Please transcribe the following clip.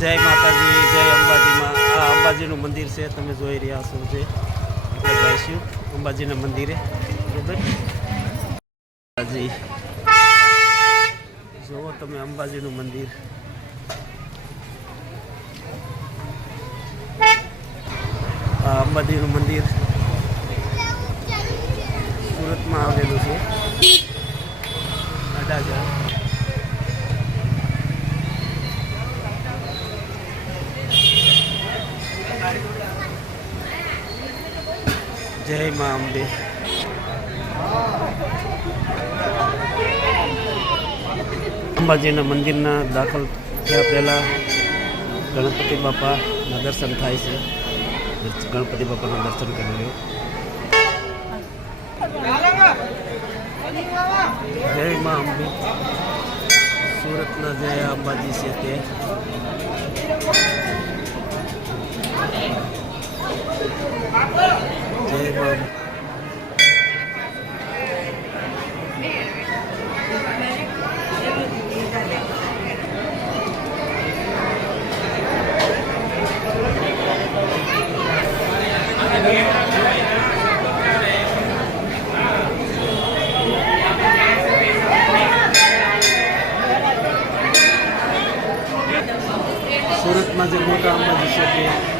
જય માતાજી, જય અંબાજીમાં. આ અંબાજીનું મંદિર છે, તમે જોઈ રહ્યા છો. જે આપણે જઈશું અંબાજીના મંદિરે. બરોબર, અંબાજી જુઓ તમે, અંબાજીનું મંદિર. આ અંબાજીનું મંદિર સુરતમાં આવેલું છે. અડાજણ. જય મા અંબે. અંબાજીના મંદિરના દાખલ થયા પહેલાં ગણપતિ બાપાના દર્શન થાય છે. ગણપતિ બાપાના દર્શન કરી લો. જય મા અંબે. સુરતના જે અંબાજી છે તે જય મા. સુરતમાં જે મોટા અંબાજી છે તે